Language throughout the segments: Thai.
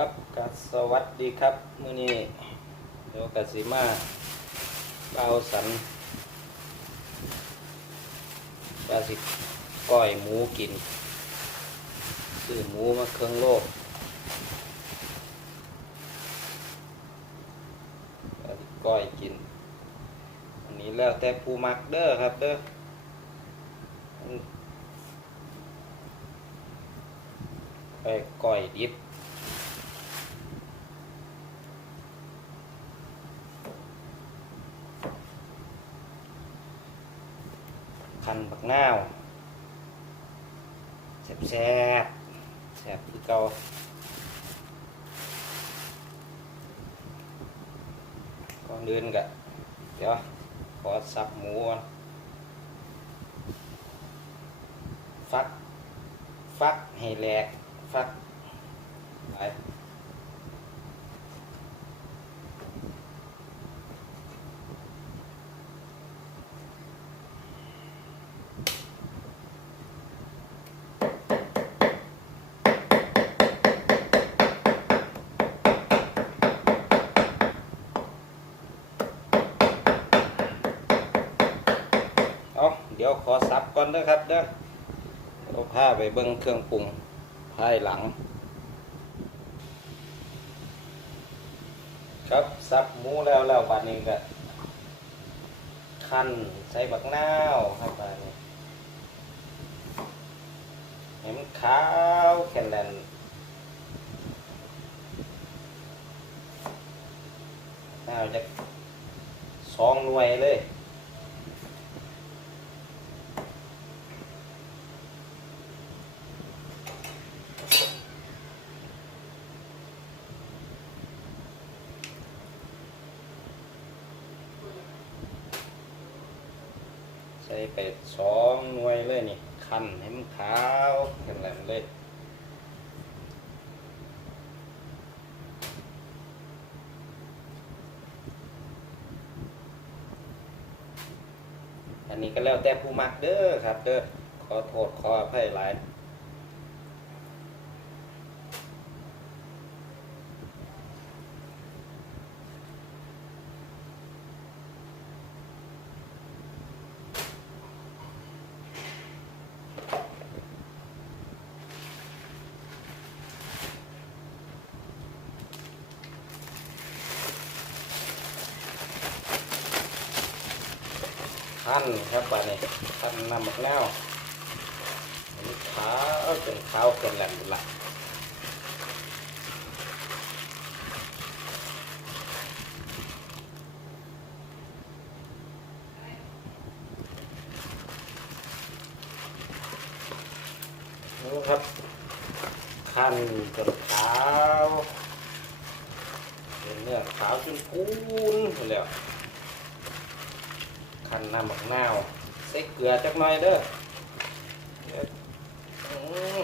ครับกสวัสดีครับมื้อนี้เดี๋ยวกสิมาเบาสันกสิก้อยหมูกินซื้อหมูมาเครื่องโลกกสิก้อยกิน อันนี้แล้วแต่ผู้มักเด้อครับเด้อไปก้อยดิบ คันบักนาวแซ่บแซ่บแซ่บคือเก่าก่อนเดินกะเดี๋ยวขอสับหมูก่อนฟัก ฟักให้แหลก ฟักไปเอาเดี๋ยว ขอสับก่อนนะครับเด้อเราพาไปเบิ้งเครื่องปรุงภายหลัง ครับสับหมูแล้วแล้วบัดนี้ก็คั่นใส่บักนาวครับบัดนี้เห็นขาวแข็งแรงน่าจะสองหน่วยเลย ใสองหน่วยเลยนี่คันให้มันขาวแข็งแรงเลยอันนี้ก็แล้วแต่ผู้มักเด้อครับเด้อขอโทษขออภัยหลาย ขั้นครับบานี้ขั้นน้ำมะนาวนนี้ขาวจนขาวเกินแหลมหละนี่ครับขั้นจนขาวเป็นเนื้อขาวจนพูนแล้ว คั้นน้ำมะนาวใส่เกลือจักหน่อยเด้อเดี๋ยวอืม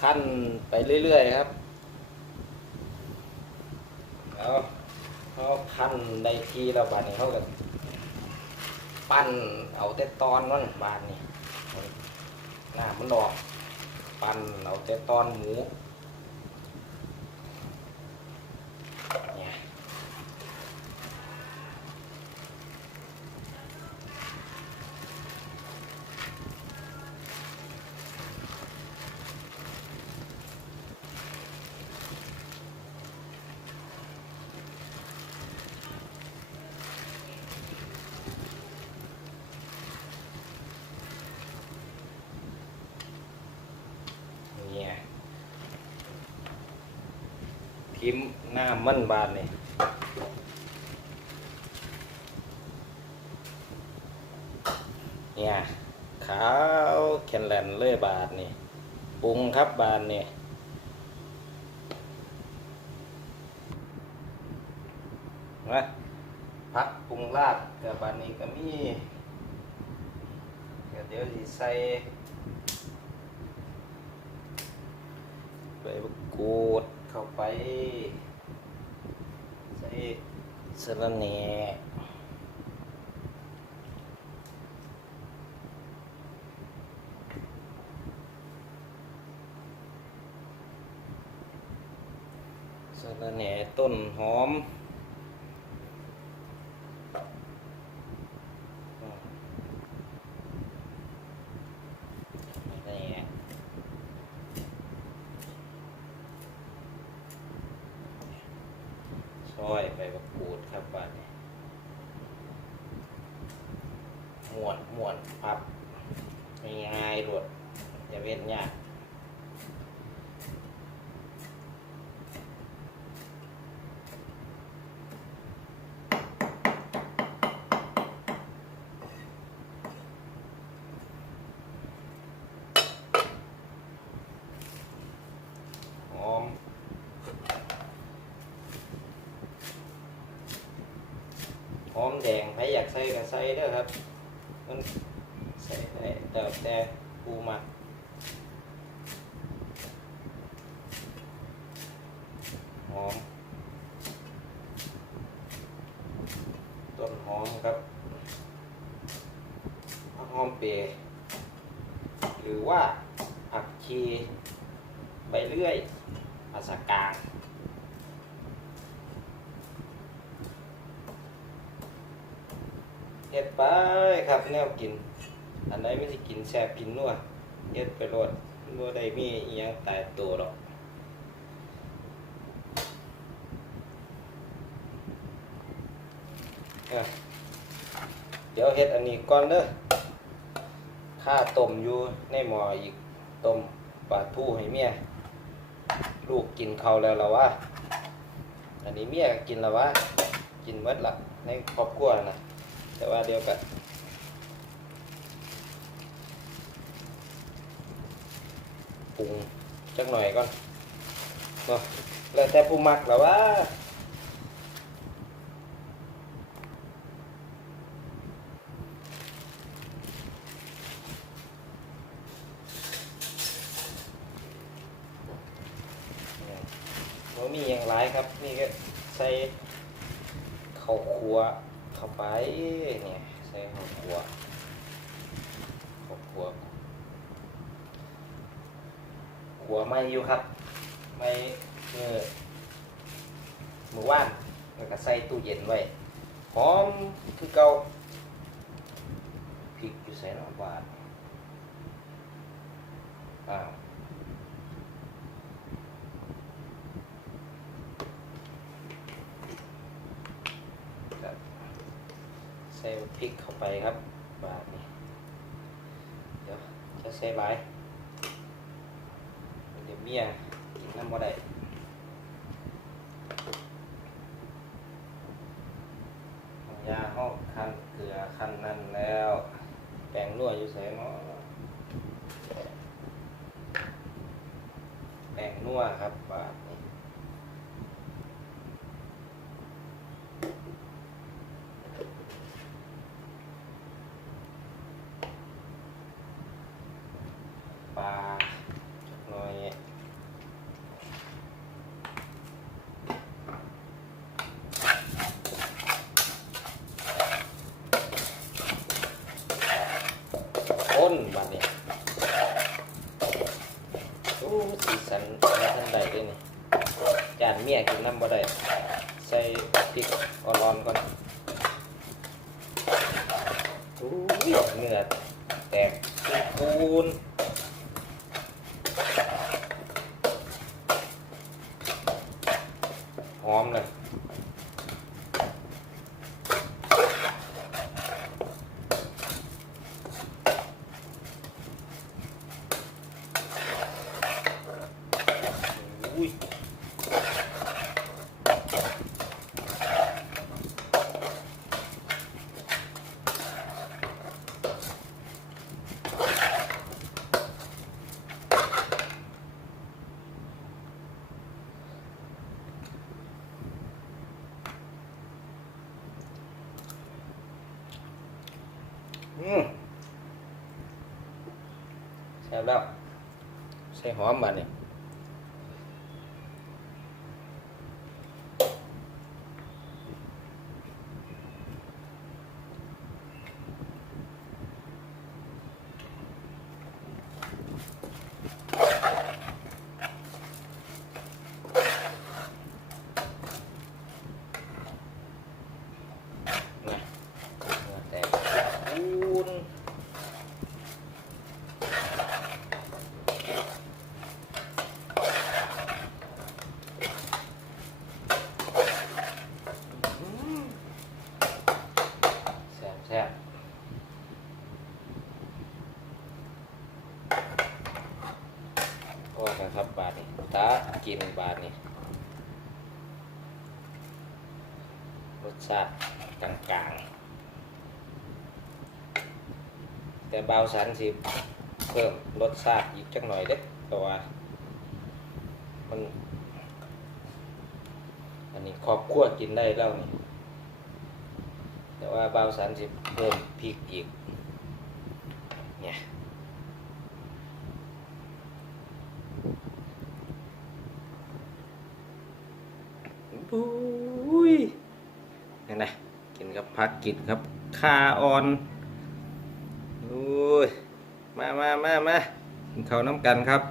คั้นไปเรื่อยๆครับแล้วเขาคั้นได้ทีแล้วบาดนี้เขาก็ปั้นเอาแต่ตอนนั่นบาดนี้หน้ามันออก ปั้นเอาแต่ตอนหมู พิมหน้ามันบานนี่เนี่ยขาวแข็งแรงเลยบาทนี่ปรุงครับบานนี่นะพักปรุงลาดกับบานนี้ก็มีเดี๋ยวเดี๋ยวสิใส่ใบกูด เข้าไปใส่เสระเนสระเนต้นหอม หม้วนม้วนพับง่ายๆรวดอย่าเว้นยากหอมหอมแดงใครอยากใส่ก็ใส่เด้อครับ มันใส่ได้แต่แต่ปูมักหอมต้นหอมครับหอมเปรย์หรือว่าผักชีใบเลื่อยภาษากลาง เฮ็ด ไปครับแนวกิน อันไหนไม่สิกินแซ่บกินนัวเฮ็ดไปโลดนัวได้มีอีหยังตายตัวหรอกเดี๋ยวเฮ็ดอันนี้ก่อนเด้อข้าต้มอยู่ในหม้ออีกต้มปลาทูให้เมียลูกกินเขาแล้วละวะ อันนี้เมียกินแล้ววะ กินเมดละในครอบครัวนะ แต่ว่าเดียวกันปรุงจักหน่อยก่อนเนาะแล้วแต่ผู้มักแล้ววะเรามีอย่างไรครับ นี่ก็ใส่ข้าวคั่ว เข้าไปเนี่ยใส่ข้าวคั่วข้าวคั่วขัวไม่อยู่ครับ ไม่เมื่อเมื่อว่านแล้วก็ใส่ตู้เย็นไว้หอมคือเก่าพริกอยู่ใส่หน่อบาทอ้าว ครับใส่พริกเข้า ไปครับบาทนี้เดี๋ยวจะใส่หลายเดี๋ยวเมียกินน้ำบ่ได้ยาห้องคันเกลือคันนั่นแล้ว แป้งนัวอยู่ใส่เนาะแป้งนัวครับบาทนี้ ปลาจักหน่อย อ้นบัดนี้โอ้สีสันมาทันใดเลยนี่จานเมียกินน้ำบ่ได้ใส่พริกออร้อนก่อนโอ้ยเนื้อแตกปูนหอมเลยอืมแซ่บแล้ว ใส่หอมมาเนี่ย อกันครับบาทนี้ตากินบาทนี้รสชาติกลางๆ แต่เบาสันสิเพิ่มรสชาติอีกจักหน่อยเด็กต่ว่ามัน อันนี้ครอบครัวกินได้แล้วนี่แต่ว่าเบาสันสิเพิ่มพริกอีกเนี่ย บุ้ยนี่นะกินกับ ผักกิดครับคาออนอุ้ยมามามามากินข้าวน้ำกันครับ